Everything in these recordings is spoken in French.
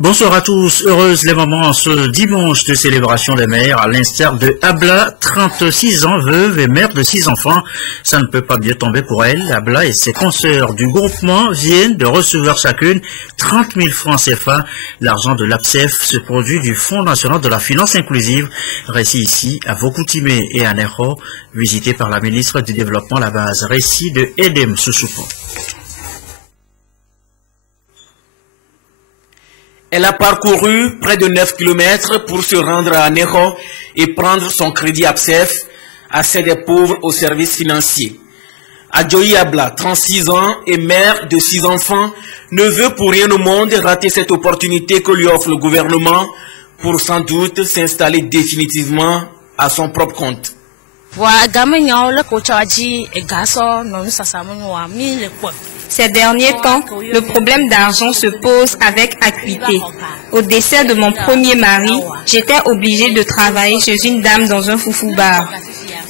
Bonsoir à tous, heureuse les moments ce dimanche de célébration des mères, à l'instar de Abla, 36 ans, veuve et mère de 6 enfants. Ça ne peut pas bien tomber pour elle. Abla et ses consoeurs du groupement viennent de recevoir chacune 30 000 francs CFA. L'argent de l'APSEF, ce produit du Fonds national de la finance inclusive. Récit ici à Vokoutimé et à Neho, visité par la ministre du Développement la base. Récit de Edem Soussoupo. Elle a parcouru près de 9 km pour se rendre à Neho et prendre son crédit APSEF, assez des pauvres au service financier. Adjoyi Abla, 36 ans et mère de 6 enfants, ne veut pour rien au monde rater cette opportunité que lui offre le gouvernement pour sans doute s'installer définitivement à son propre compte. Ces derniers temps, le problème d'argent se pose avec acuité. Au décès de mon premier mari, j'étais obligée de travailler chez une dame dans un foufou bar.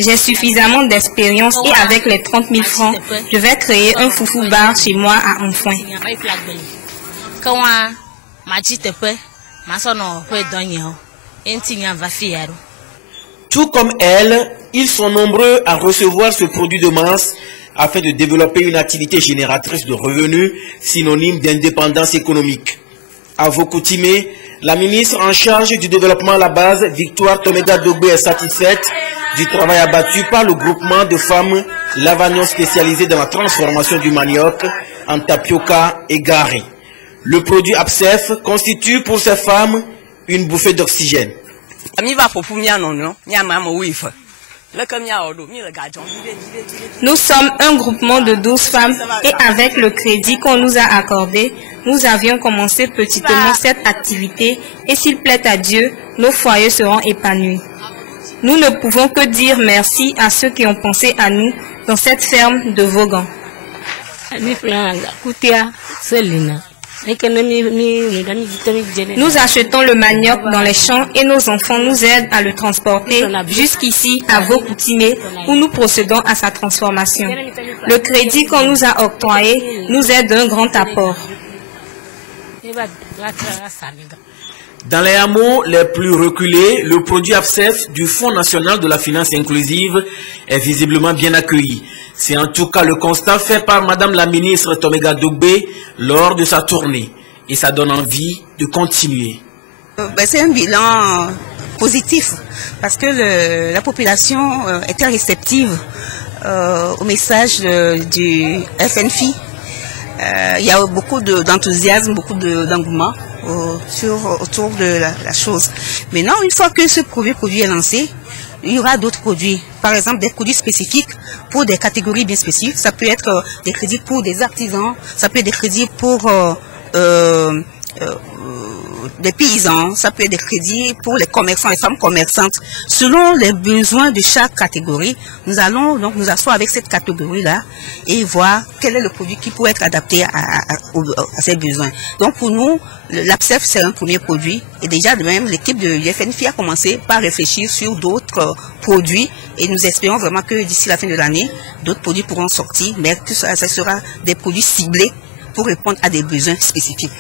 J'ai suffisamment d'expérience et avec les 30 000 francs, je vais créer un foufou bar chez moi à Enfouin. Tout comme elle, ils sont nombreux à recevoir ce produit de masse afin de développer une activité génératrice de revenus, synonyme d'indépendance économique. À Vokoutimé, la ministre en charge du développement à la base, Victoire Tomega Dogbe, est satisfaite du travail abattu par le groupement de femmes Lavagnon spécialisé dans la transformation du manioc en tapioca et gari. Le produit APSEF constitue pour ces femmes une bouffée d'oxygène. Nous sommes un groupement de 12 femmes et avec le crédit qu'on nous a accordé, nous avions commencé petitement cette activité et s'il plaît à Dieu, nos foyers seront épanouis. Nous ne pouvons que dire merci à ceux qui ont pensé à nous dans cette ferme de Vaughan. Nous achetons le manioc dans les champs et nos enfants nous aident à le transporter jusqu'ici à Vokoutimé où nous procédons à sa transformation. Le crédit qu'on nous a octroyé nous est d'un grand apport. Dans les hameaux les plus reculés, le produit APSEF du Fonds national de la finance inclusive est visiblement bien accueilli. C'est en tout cas le constat fait par Madame la ministre Tomega Dogbe lors de sa tournée. Et ça donne envie de continuer. C'est un bilan positif parce que la population était réceptive au message du FNFI. Il y a beaucoup d'enthousiasme, beaucoup d'engouement autour de la chose. Maintenant, une fois que ce produit est lancé, il y aura d'autres produits. Par exemple, des produits spécifiques pour des catégories bien spécifiques. Ça peut être des crédits pour des artisans, ça peut être des crédits pour des paysans, ça peut être des crédits pour les commerçants, les femmes commerçantes. Selon les besoins de chaque catégorie, nous allons donc nous asseoir avec cette catégorie-là et voir quel est le produit qui pourrait être adapté à ces besoins. Donc pour nous, l'APSEF c'est un premier produit et déjà de même l'équipe de FNFI a commencé par réfléchir sur d'autres produits et nous espérons vraiment que d'ici la fin de l'année, d'autres produits pourront sortir, mais que ça sera des produits ciblés pour répondre à des besoins spécifiques.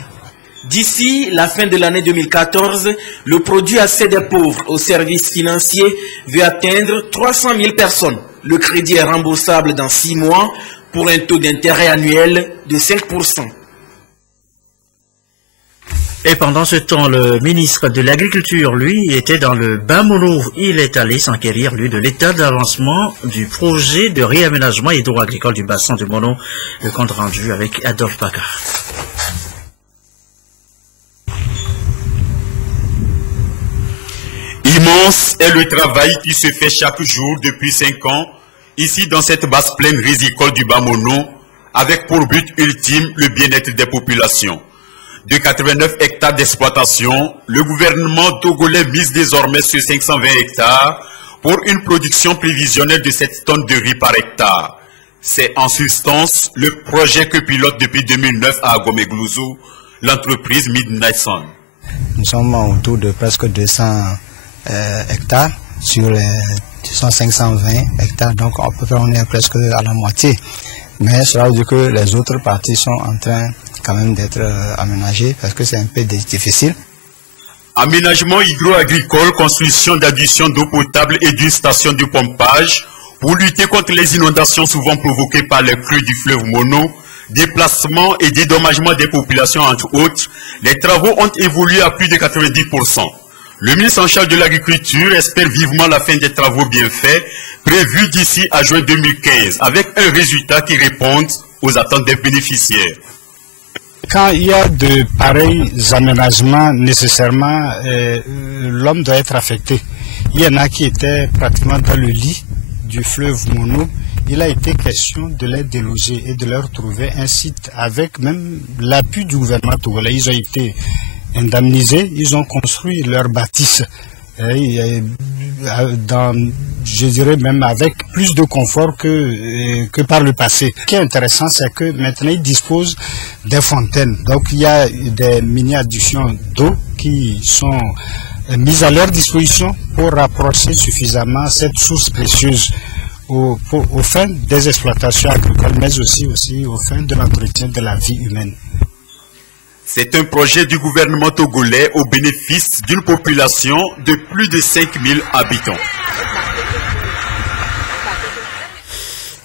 D'ici la fin de l'année 2014, le produit Assez des pauvres au service financier veut atteindre 300 000 personnes. Le crédit est remboursable dans 6 mois pour un taux d'intérêt annuel de 5%. Et pendant ce temps, le ministre de l'Agriculture, lui, était dans le Bamono. Il est allé s'enquérir, lui, de l'état d'avancement du projet de réaménagement hydro-agricole du bassin de Mono. Le compte rendu avec Adolphe Bacard. Immense est le travail qui se fait chaque jour depuis 5 ans, ici dans cette basse plaine rizicole du Bamono, avec pour but ultime le bien-être des populations. De 89 hectares d'exploitation, le gouvernement togolais mise désormais sur 520 hectares pour une production prévisionnelle de 7 tonnes de riz par hectare. C'est en substance le projet que pilote depuis 2009 à Agomeglouzou, l'entreprise Midnight Sun. Nous sommes autour de presque 200 hectares sur les 520 hectares, donc on est presque à la moitié. Mais cela veut dire que les autres parties sont en train quand même d'être aménagé parce que c'est un peu difficile. Aménagement hydro-agricole, construction d'adduction d'eau potable et d'une station de pompage pour lutter contre les inondations souvent provoquées par les crues du fleuve Mono, déplacement et dédommagement des populations entre autres. Les travaux ont évolué à plus de 90%. Le ministre en charge de l'agriculture espère vivement la fin des travaux bien faits, prévus d'ici à juin 2015, avec un résultat qui réponde aux attentes des bénéficiaires. Quand il y a de pareils aménagements, nécessairement, l'homme doit être affecté. Il y en a qui étaient pratiquement dans le lit du fleuve Mono. Il a été question de les déloger et de leur trouver un site avec même l'appui du gouvernement togolais. Ils ont été indemnisés, ils ont construit leur bâtisse. Je dirais même avec plus de confort que par le passé. Ce qui est intéressant, c'est que maintenant ils disposent des fontaines. Donc il y a des mini-adductions d'eau qui sont mises à leur disposition pour rapprocher suffisamment cette source précieuse aux fins des exploitations agricoles, mais aussi aux fins de l'entretien de la vie humaine. C'est un projet du gouvernement togolais au bénéfice d'une population de plus de 5000 habitants.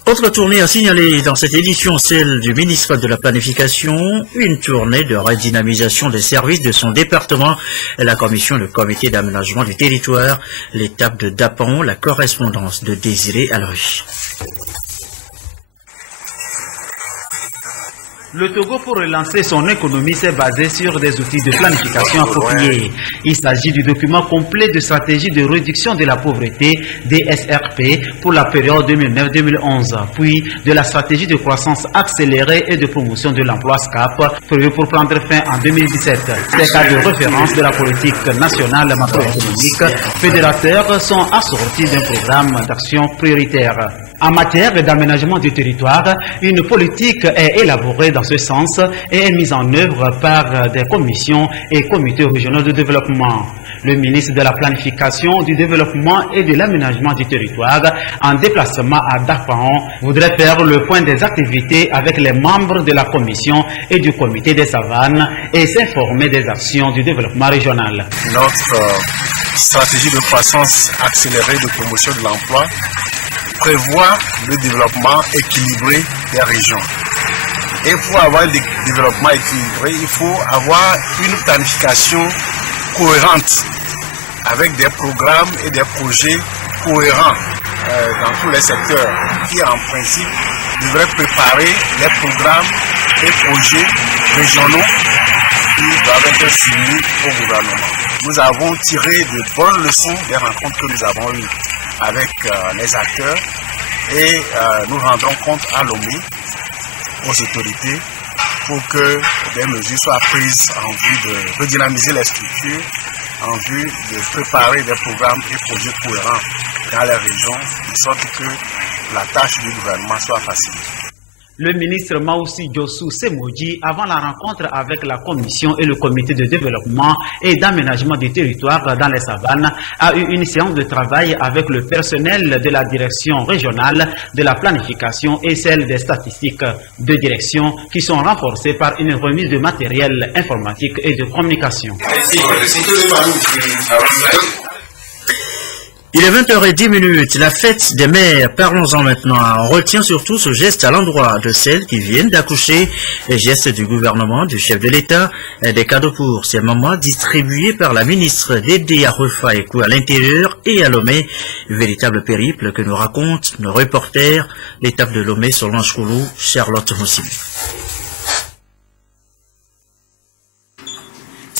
Autre tournée à signaler dans cette édition, celle du ministre de la Planification, une tournée de redynamisation des services de son département, la commission, le comité d'aménagement du territoire, l'étape de Dapon, la correspondance de Désiré Alry. Le Togo, pour relancer son économie, s'est basé sur des outils de planification appropriés. Il s'agit du document complet de stratégie de réduction de la pauvreté, DSRP, pour la période 2009-2011, puis de la stratégie de croissance accélérée et de promotion de l'emploi SCAP, prévue pour prendre fin en 2017. Ces cas de référence de la politique nationale macroéconomique fédérateurs sont assortis d'un programme d'action prioritaire. En matière d'aménagement du territoire, une politique est élaborée dans ce sens et est mise en œuvre par des commissions et comités régionaux de développement. Le ministre de la Planification, du Développement et de l'Aménagement du territoire, en déplacement à Dapaon, voudrait faire le point des activités avec les membres de la commission et du comité des savanes et s'informer des actions du développement régional. Notre stratégie de croissance accélérée de promotion de l'emploi prévoit le développement équilibré des régions. Et pour avoir un développement équilibré, il faut avoir une planification cohérente avec des programmes et des projets cohérents dans tous les secteurs qui, en principe, devraient préparer les programmes et projets régionaux qui doivent être soumis au gouvernement. Nous avons tiré de bonnes leçons des rencontres que nous avons eues avec les acteurs et nous rendrons compte à Lomé, aux autorités, pour que des mesures soient prises en vue de redynamiser les structures, en vue de préparer des programmes et projets cohérents dans les régions, de sorte que la tâche du gouvernement soit facilitée. Le ministre Maoussi Diossou Semoji, avant la rencontre avec la commission et le comité de développement et d'aménagement du territoire dans les savanes, a eu une séance de travail avec le personnel de la direction régionale de la planification et celle des statistiques de direction qui sont renforcées par une remise de matériel informatique et de communication. Il est 20h10, la fête des mères, parlons-en maintenant. On retient surtout ce geste à l'endroit de celles qui viennent d'accoucher, les gestes du gouvernement, du chef de l'État, des cadeaux pour ces mamans distribués par la ministre Dédé Arufa Ekou à l'intérieur et à Lomé. Véritable périple que nous racontent nos reporters, l'étape de Lomé, Solange Koulou, Charlotte Moussim.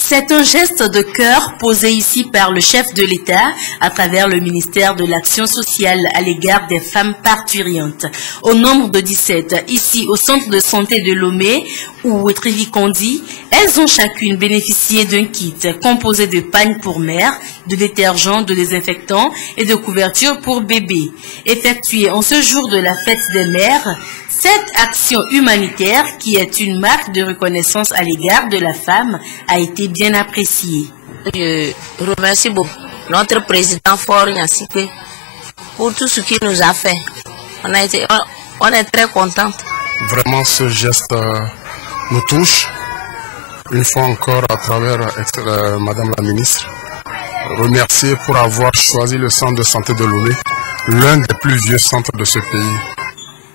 C'est un geste de cœur posé ici par le chef de l'État à travers le ministère de l'Action sociale à l'égard des femmes parturientes. Au nombre de 17, ici au centre de santé de Lomé ou Trivikondi, elles ont chacune bénéficié d'un kit composé de pagnes pour mère, de détergents, de désinfectants et de couvertures pour bébés. Effectué en ce jour de la fête des mères, cette action humanitaire, qui est une marque de reconnaissance à l'égard de la femme, a été bien appréciée. Je remercie beaucoup notre président Fort Yassipé pour tout ce qu'il nous a fait. On est très contents. Vraiment, ce geste nous touche une fois encore à travers Madame la ministre, remercier pour avoir choisi le centre de santé de Lomé, l'un des plus vieux centres de ce pays.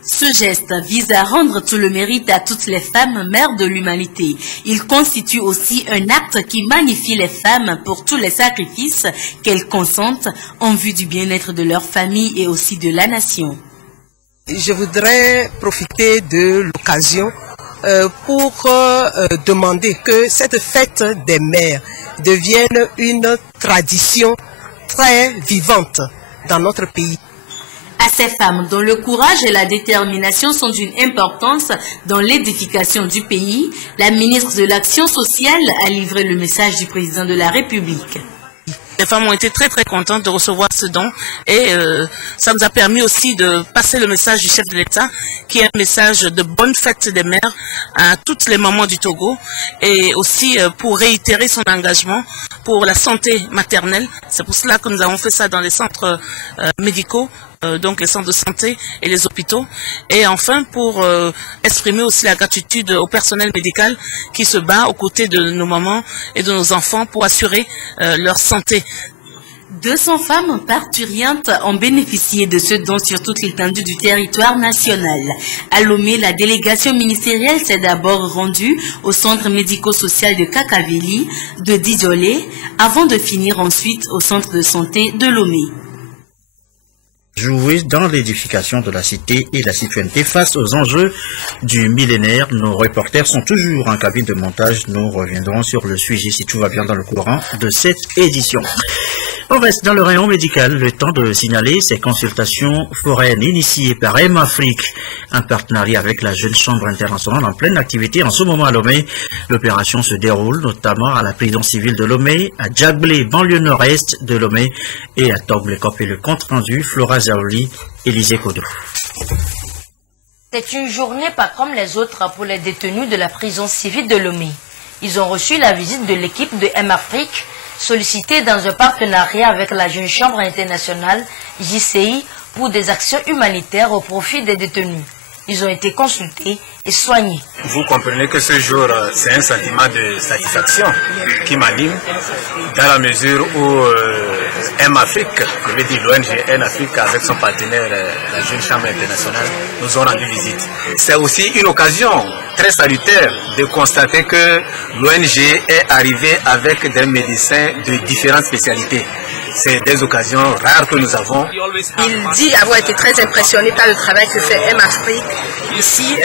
Ce geste vise à rendre tout le mérite à toutes les femmes mères de l'humanité. Il constitue aussi un acte qui magnifie les femmes pour tous les sacrifices qu'elles consentent en vue du bien-être de leur famille et aussi de la nation. Je voudrais profiter de l'occasion pour demander que cette fête des mères devienne une tradition très vivante dans notre pays. À ces femmes dont le courage et la détermination sont d'une importance dans l'édification du pays, la ministre de l'Action sociale a livré le message du président de la République. Les femmes ont été très contentes de recevoir ce don et ça nous a permis aussi de passer le message du chef de l'État qui est un message de bonne fête des mères à toutes les mamans du Togo et aussi pour réitérer son engagement pour la santé maternelle. C'est pour cela que nous avons fait ça dans les centres médicaux, donc les centres de santé et les hôpitaux. Et enfin pour exprimer aussi la gratitude au personnel médical qui se bat aux côtés de nos mamans et de nos enfants pour assurer leur santé. 200 femmes parturientes ont bénéficié de ce don sur toute l'étendue du territoire national. À Lomé, la délégation ministérielle s'est d'abord rendue au centre médico-social de Kakaveli, de Didjolé, avant de finir ensuite au centre de santé de Lomé. Jouer dans l'édification de la cité et la citoyenneté face aux enjeux du millénaire. Nos reporters sont toujours en cabine de montage. Nous reviendrons sur le sujet si tout va bien dans le courant de cette édition. On reste dans le rayon médical. Le temps de signaler ces consultations foraines initiées par M-Afrique, un partenariat avec la Jeune Chambre internationale en pleine activité en ce moment à Lomé. L'opération se déroule notamment à la prison civile de Lomé, à Djaglé, banlieue nord-est de Lomé, et à Toglekop. Et le compte rendu, Flora Zaouli, Élisée Kodo. C'est une journée pas comme les autres pour les détenus de la prison civile de Lomé. Ils ont reçu la visite de l'équipe de M-Afrique, sollicitée dans un partenariat avec la Jeune Chambre internationale, JCI, pour des actions humanitaires au profit des détenus. Ils ont été consultés et soignés. Vous comprenez que ce jour, c'est un sentiment de satisfaction qui m'anime, dans la mesure où M-Afrique, je veux dire l'ONG M-Afrique avec son partenaire, la Jeune Chambre internationale, nous ont rendu visite. C'est aussi une occasion très salutaire de constater que l'ONG est arrivée avec des médecins de différentes spécialités. C'est des occasions rares que nous avons. Il dit avoir été très impressionné par le travail que fait M-Afrique ici,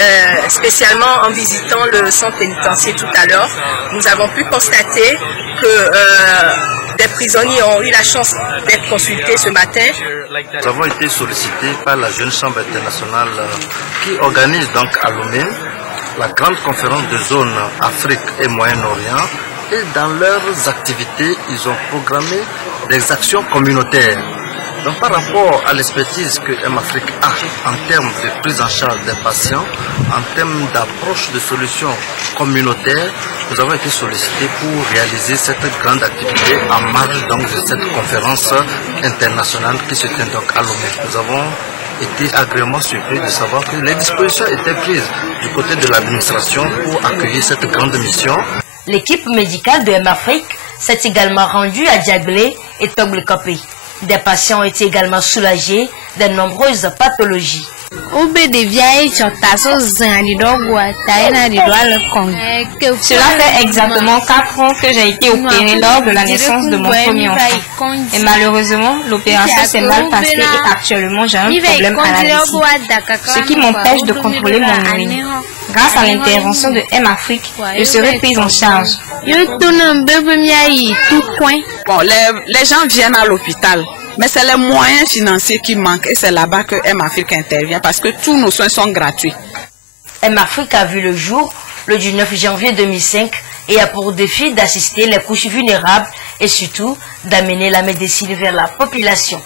spécialement en visitant le centre pénitentiaire tout à l'heure. Nous avons pu constater que des prisonniers ont eu la chance d'être consultés ce matin. Nous avons été sollicités par la Jeune Chambre internationale qui organise donc à Lomé la grande conférence de zone Afrique et Moyen-Orient. Et dans leurs activités, ils ont programmé des actions communautaires. Donc par rapport à l'expertise que M-Afrique a en termes de prise en charge des patients, en termes d'approche de solutions communautaires, nous avons été sollicités pour réaliser cette grande activité en marge donc de cette conférence internationale qui se tient donc à Lomé. Nous avons été agréablement surpris de savoir que les dispositions étaient prises du côté de l'administration pour accueillir cette grande mission. L'équipe médicale de M-Afrique s'est également rendue à Djaglé et Toglekop. Des patients ont été également soulagés de nombreuses pathologies. Cela fait exactement 4 ans que j'ai été opérée lors de la naissance de mon premier enfant. Et malheureusement, l'opération s'est mal passée et actuellement j'ai un problème à la vessie, ce qui m'empêche de contrôler mon urine. Grâce à l'intervention de M-Afrique, je serai prise en charge. Bon, les gens viennent à l'hôpital, mais c'est les moyens financiers qui manquent et c'est là-bas que M-Afrique intervient parce que tous nos soins sont gratuits. M-Afrique a vu le jour le 19 janvier 2005 et a pour défi d'assister les couches vulnérables et surtout d'amener la médecine vers la population.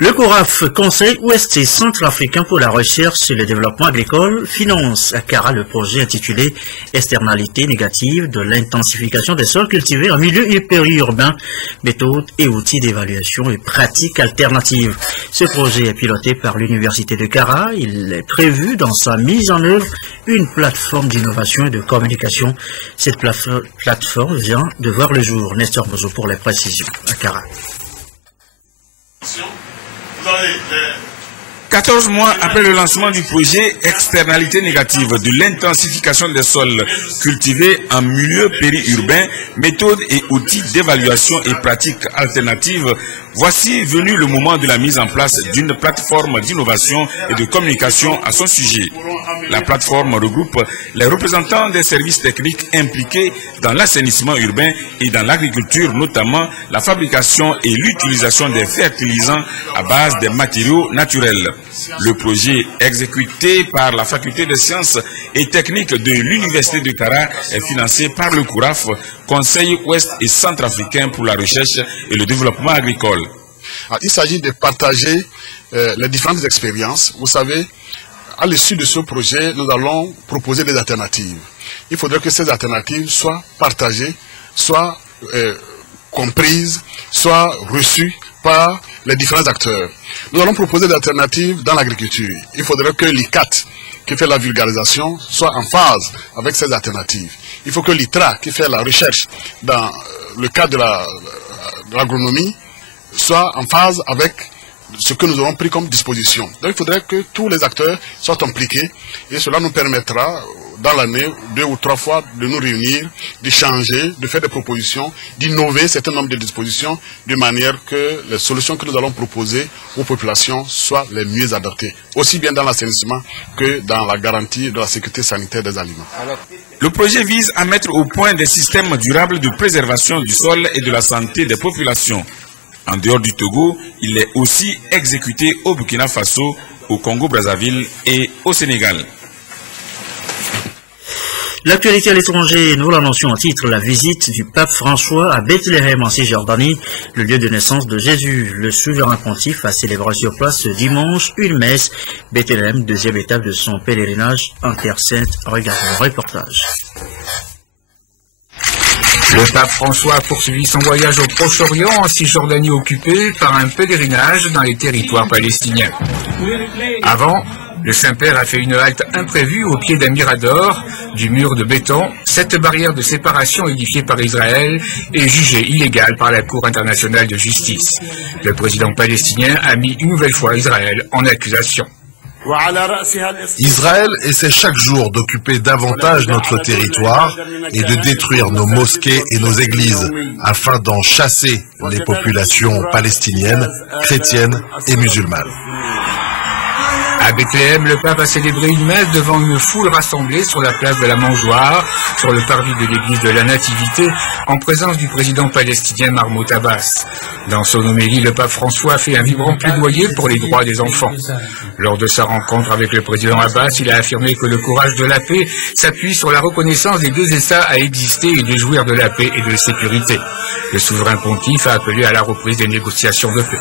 Le CORAF, Conseil ouest et centrafricain pour la recherche et le développement agricole, finance à Kara le projet intitulé « Externalités négatives de l'intensification des sols cultivés en milieu périurbain, méthodes et outils d'évaluation et pratiques alternatives ». Ce projet est piloté par l'Université de Kara. Il est prévu dans sa mise en œuvre une plateforme d'innovation et de communication. Cette plateforme vient de voir le jour. Nestor Bozo pour les précisions à Kara. 14 mois après le lancement du projet Externalités négatives de l'intensification des sols cultivés en milieu périurbain, méthodes et outils d'évaluation et pratiques alternatives, voici venu le moment de la mise en place d'une plateforme d'innovation et de communication à son sujet. La plateforme regroupe les représentants des services techniques impliqués dans l'assainissement urbain et dans l'agriculture, notamment la fabrication et l'utilisation des fertilisants à base des matériaux naturels. Le projet exécuté par la Faculté des sciences et techniques de l'Université de Kara est financé par le CORAF, Conseil ouest et centrafricain pour la recherche et le développement agricole. Il s'agit de partager les différentes expériences. Vous savez, à l'issue de ce projet, nous allons proposer des alternatives. Il faudrait que ces alternatives soient partagées, soient comprises, soient reçues par les différents acteurs. Nous allons proposer des alternatives dans l'agriculture. Il faudrait que l'ICAT, qui fait la vulgarisation, soit en phase avec ces alternatives. Il faut que l'ITRA, qui fait la recherche dans le cadre de l'agronomie, soit en phase avec ce que nous avons pris comme disposition. Donc il faudrait que tous les acteurs soient impliqués et cela nous permettra dans l'année 2 ou 3 fois de nous réunir, d'échanger, de faire des propositions, d'innover un certain nombre de dispositions de manière que les solutions que nous allons proposer aux populations soient les mieux adaptées, aussi bien dans l'assainissement que dans la garantie de la sécurité sanitaire des aliments. Le projet vise à mettre au point des systèmes durables de préservation du sol et de la santé des populations. En dehors du Togo, il est aussi exécuté au Burkina Faso, au Congo-Brazzaville et au Sénégal. L'actualité à l'étranger, nous l'annoncions en titre, la visite du pape François à Bethléem en Cisjordanie, le lieu de naissance de Jésus. Le souverain pontife a célébré sur place ce dimanche une messe. Bethléem, deuxième étape de son pèlerinage en Terre Sainte. Regardez le reportage. Le pape François a poursuivi son voyage au Proche-Orient en Cisjordanie occupée par un pèlerinage dans les territoires palestiniens. Avant, le Saint-Père a fait une halte imprévue au pied d'un mirador, du mur de béton. Cette barrière de séparation édifiée par Israël est jugée illégale par la Cour internationale de justice. Le président palestinien a mis une nouvelle fois Israël en accusation. Israël essaie chaque jour d'occuper davantage notre territoire et de détruire nos mosquées et nos églises afin d'en chasser les populations palestiniennes, chrétiennes et musulmanes. À Bethléem, le pape a célébré une messe devant une foule rassemblée sur la place de la Mangeoire, sur le parvis de l'église de la Nativité, en présence du président palestinien Mahmoud Abbas. Dans son homélie, le pape François a fait un vibrant plaidoyer pour les droits des enfants. Lors de sa rencontre avec le président Abbas, il a affirmé que le courage de la paix s'appuie sur la reconnaissance des deux États à exister et de jouir de la paix et de la sécurité. Le souverain pontife a appelé à la reprise des négociations de paix.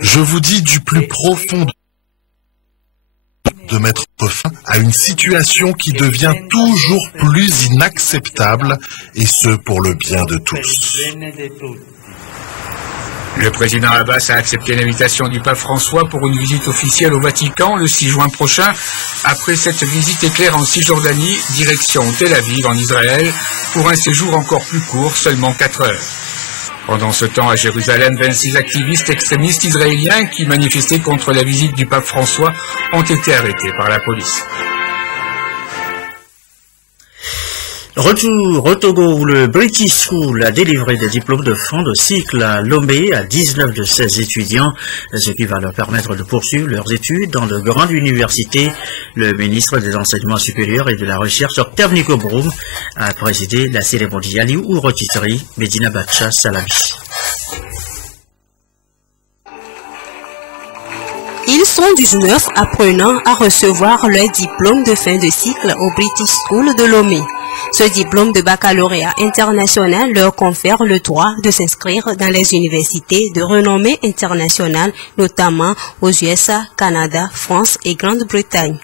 Je vous dis du plus profond de mettre fin à une situation qui devient toujours plus inacceptable, et ce pour le bien de tous. Le président Abbas a accepté l'invitation du pape François pour une visite officielle au Vatican le 6 juin prochain. Après cette visite éclair en Cisjordanie, direction Tel Aviv en Israël, pour un séjour encore plus court, seulement 4 heures. Pendant ce temps, à Jérusalem, 26 activistes extrémistes israéliens qui manifestaient contre la visite du pape François ont été arrêtés par la police. Retour au Togo, où le British School a délivré des diplômes de fin de cycle à Lomé à 19 de ses étudiants, ce qui va leur permettre de poursuivre leurs études dans de grandes universités. Le ministre des Enseignements supérieurs et de la Recherche, Octave Nico-Broom, a présidé la cérémonie Ali Ourotitri, Medina Bacha Salami. Ils sont 19 apprenants à recevoir leur diplôme de fin de cycle au British School de Lomé. Ce diplôme de baccalauréat international leur confère le droit de s'inscrire dans les universités de renommée internationale, notamment aux USA, Canada, France et Grande-Bretagne.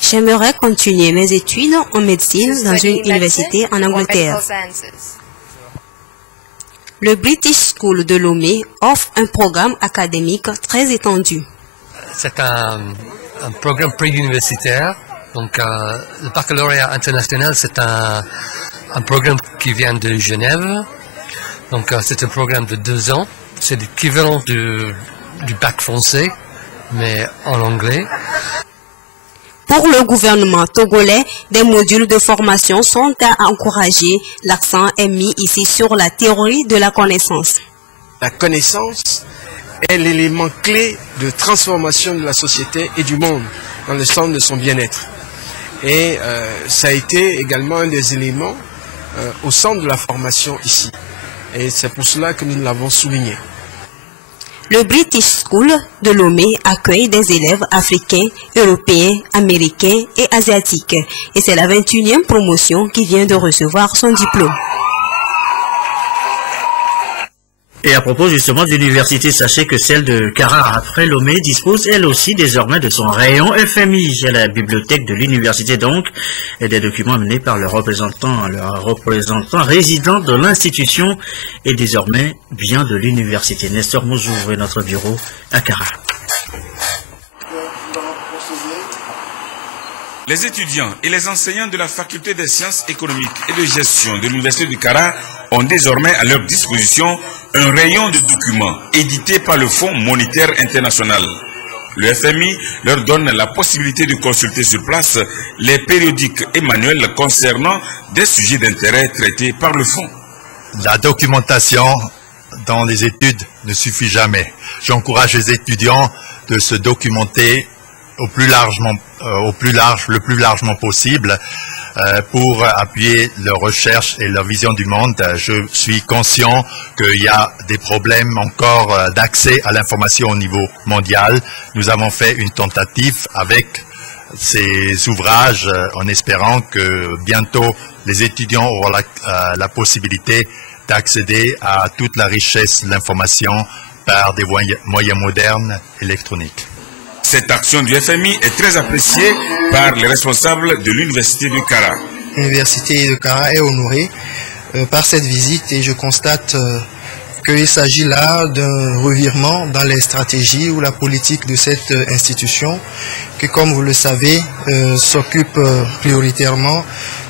J'aimerais continuer mes études en médecine dans une université en Angleterre. Le British School de Lomé offre un programme académique très étendu. C'est un programme pré-universitaire. Donc, le baccalauréat international, c'est un programme qui vient de Genève. Donc, c'est un programme de 2 ans. C'est l'équivalent du bac français, mais en anglais. Pour le gouvernement togolais, des modules de formation sont à encourager. L'accent est mis ici sur la théorie de la connaissance. La connaissance est l'élément clé de transformation de la société et du monde dans le sens de son bien-être. Et ça a été également un des éléments au centre de la formation ici. Et c'est pour cela que nous l'avons souligné. Le British School de Lomé accueille des élèves africains, européens, américains et asiatiques. Et c'est la 21e promotion qui vient de recevoir son diplôme. Et à propos justement de l'université, sachez que celle de Kara après Lomé dispose elle aussi désormais de son rayon FMI à la bibliothèque de l'université donc, et des documents menés par le représentant résident de l'institution et désormais bien de l'université. Nestor Mouzou est notre bureau à Kara. Les étudiants et les enseignants de la faculté des sciences économiques et de gestion de l'université de Kara ont désormais à leur disposition un rayon de documents édité par le Fonds monétaire international. Le FMI leur donne la possibilité de consulter sur place les périodiques et manuels concernant des sujets d'intérêt traités par le Fonds. La documentation dans les études ne suffit jamais. J'encourage les étudiants de se documenter le plus largement possible pour appuyer leur recherche et leur vision du monde. Je suis conscient qu'il y a des problèmes encore d'accès à l'information au niveau mondial. Nous avons fait une tentative avec ces ouvrages en espérant que bientôt les étudiants auront la possibilité d'accéder à toute la richesse de l'information par des moyens modernes électroniques. Cette action du FMI est très appréciée par les responsables de l'université de Kara. L'université de Kara est honorée par cette visite et je constate qu'il s'agit là d'un revirement dans les stratégies ou la politique de cette institution qui, comme vous le savez, s'occupe prioritairement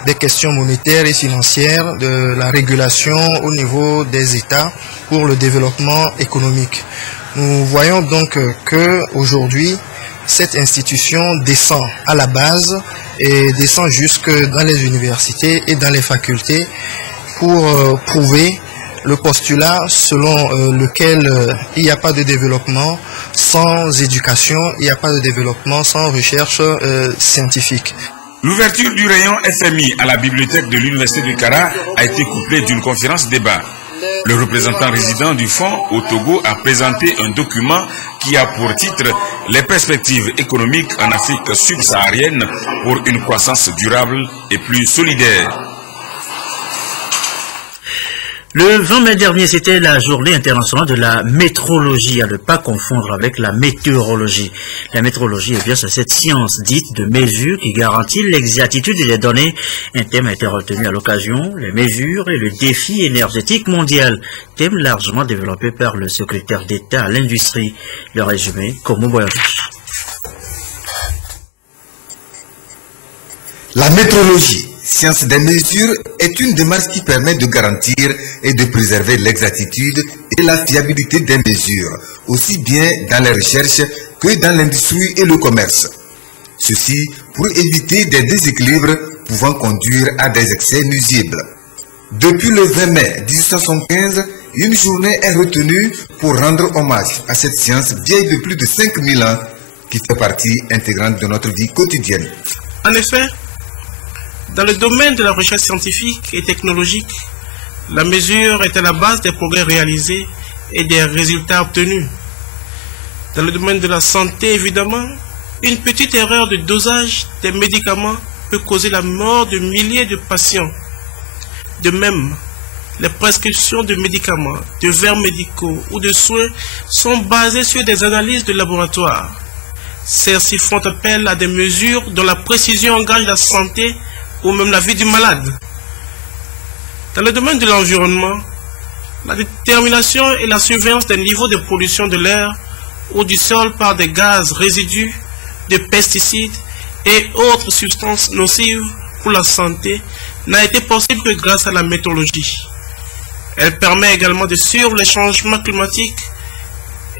des questions monétaires et financières, de la régulation au niveau des États pour le développement économique. Nous voyons donc qu'aujourd'hui, cette institution descend à la base et descend jusque dans les universités et dans les facultés pour prouver le postulat selon lequel il n'y a pas de développement sans éducation, il n'y a pas de développement sans recherche scientifique. L'ouverture du rayon FMI à la bibliothèque de l'université de Kara a été couplée d'une conférence débat. Le représentant résident du Fonds au Togo a présenté un document qui a pour titre « Les perspectives économiques en Afrique subsaharienne pour une croissance durable et plus solidaire ». Le 20 mai dernier, c'était la journée internationale de la météorologie, à ne pas confondre avec la météorologie. La météorologie, eh bien, c'est cette science dite de mesure qui garantit l'exactitude des données. Un thème a été retenu à l'occasion, les mesures et le défi énergétique mondial. Thème largement développé par le secrétaire d'État à l'industrie. Le résumé, Komo Boyabouche. La météorologie, science des mesures, est une démarche qui permet de garantir et de préserver l'exactitude et la fiabilité des mesures, aussi bien dans les recherches que dans l'industrie et le commerce. Ceci pour éviter des déséquilibres pouvant conduire à des excès nuisibles. Depuis le 20 mai 1875, une journée est retenue pour rendre hommage à cette science vieille de plus de 5000 ans qui fait partie intégrante de notre vie quotidienne. En effet, dans le domaine de la recherche scientifique et technologique, la mesure est à la base des progrès réalisés et des résultats obtenus. Dans le domaine de la santé, évidemment, Une petite erreur de dosage des médicaments peut causer la mort de milliers de patients. De même, les prescriptions de médicaments, de verres médicaux ou de soins sont basées sur des analyses de laboratoire. Celles-ci font appel à des mesures dont la précision engage la santé ou même la vie du malade. Dans le domaine de l'environnement, la détermination et la surveillance des niveaux de pollution de l'air ou du sol par des gaz résidus, de pesticides et autres substances nocives pour la santé n'a été possible que grâce à la météorologie. Elle permet également de suivre les changements climatiques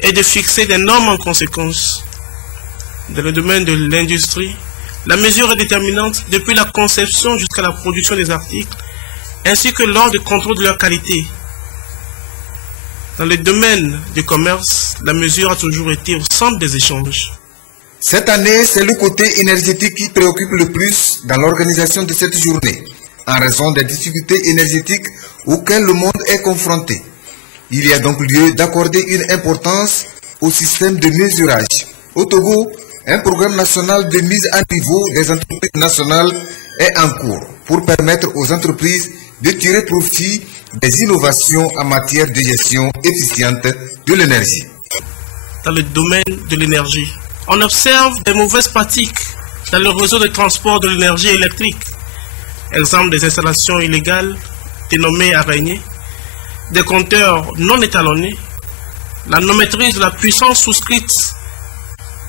et de fixer des normes en conséquence. Dans le domaine de l'industrie, la mesure est déterminante depuis la conception jusqu'à la production des articles, ainsi que lors du contrôle de leur qualité. Dans le domaine du commerce, la mesure a toujours été au centre des échanges. Cette année, c'est le côté énergétique qui préoccupe le plus dans l'organisation de cette journée, en raison des difficultés énergétiques auxquelles le monde est confronté. Il y a donc lieu d'accorder une importance au système de mesurage. Au Togo, un programme national de mise à niveau des entreprises nationales est en cours pour permettre aux entreprises de tirer profit des innovations en matière de gestion efficiente de l'énergie. Dans le domaine de l'énergie, on observe des mauvaises pratiques dans le réseau de transport de l'énergie électrique. Exemple des installations illégales dénommées araignées, des compteurs non étalonnés, la non-maîtrise de la puissance souscrite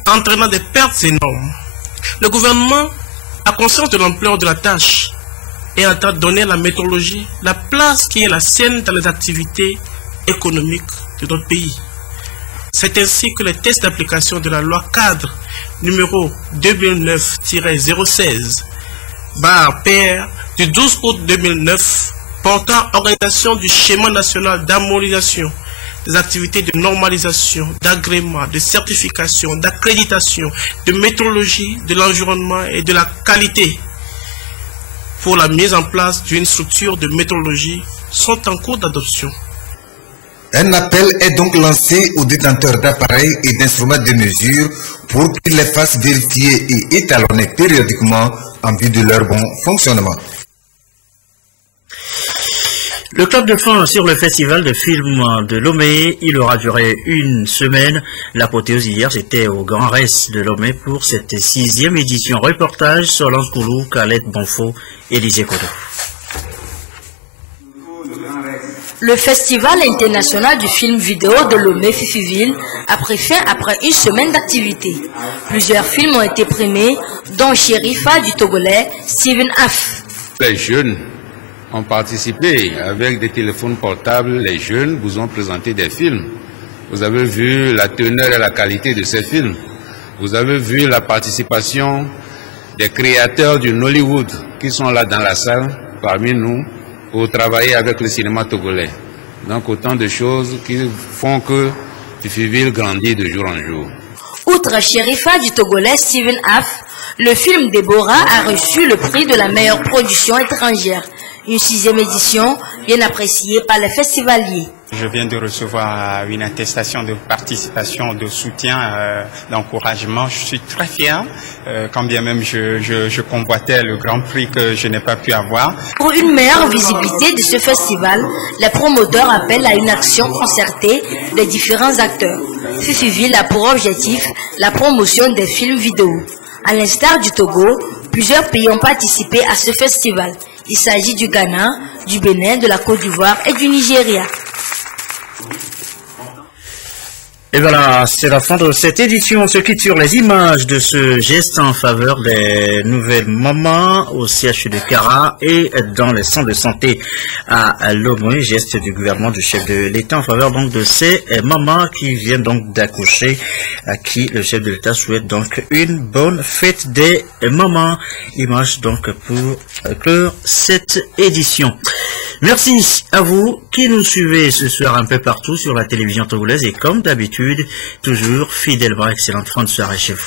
entraînant des pertes énormes. Le gouvernement a conscience de l'ampleur de la tâche et entend donner à la météorologie la place qui est la sienne dans les activités économiques de notre pays. C'est ainsi que les tests d'application de la loi cadre numéro 2009-016/PR du 12 août 2009 portant organisation du schéma national d'harmonisation des activités de normalisation, d'agrément, de certification, d'accréditation, de météorologie, de l'environnement et de la qualité pour la mise en place d'une structure de météorologie sont en cours d'adoption. Un appel est donc lancé aux détenteurs d'appareils et d'instruments de mesure pour qu'ils les fassent vérifier et étalonner périodiquement en vue de leur bon fonctionnement. Le club de fin sur le festival de films de Lomé, il aura duré une semaine. L'apothéose hier, c'était au Grand Reste de Lomé pour cette 6e édition. Reportage Solange Koulou, Khaled Bonfo, Élisée Kodo. Le Festival international du film vidéo de Lomé Fifiville a pris fin après une semaine d'activité. Plusieurs films ont été primés, dont Sherifa du Togolais Steven Aff. Les jeunes ont participé avec des téléphones portables. Les jeunes vous ont présenté des films. Vous avez vu la teneur et la qualité de ces films. Vous avez vu la participation des créateurs du Nollywood qui sont là dans la salle parmi nous pour travailler avec le cinéma togolais. Donc autant de choses qui font que Fifiville grandit de jour en jour. Outre Sherifa du Togolais Steven Aff, le film Déborah a reçu le prix de la meilleure production étrangère. Une 6e édition bien appréciée par les festivaliers. Je viens de recevoir une attestation de participation, de soutien, d'encouragement. Je suis très fier, quand bien même je convoitais le grand prix que je n'ai pas pu avoir. Pour une meilleure visibilité de ce festival, les promoteurs appellent à une action concertée des différents acteurs. Fifiville a pour objectif la promotion des films vidéo. À l'instar du Togo, plusieurs pays ont participé à ce festival. Il s'agit du Ghana, du Bénin, de la Côte d'Ivoire et du Nigeria. Et voilà, c'est la fin de cette édition. On se quitte sur les images de ce geste en faveur des nouvelles mamans au CHU de Kara et dans les centres de santé à Lomé. Geste du gouvernement du chef de l'État en faveur donc de ces mamans qui viennent donc d'accoucher, à qui le chef de l'État souhaite donc une bonne fête des mamans. Image donc pour clore cette édition. Merci à vous qui nous suivez ce soir un peu partout sur la télévision togolaise et comme d'habitude, toujours fidèlement excellente fin de soirée chez vous.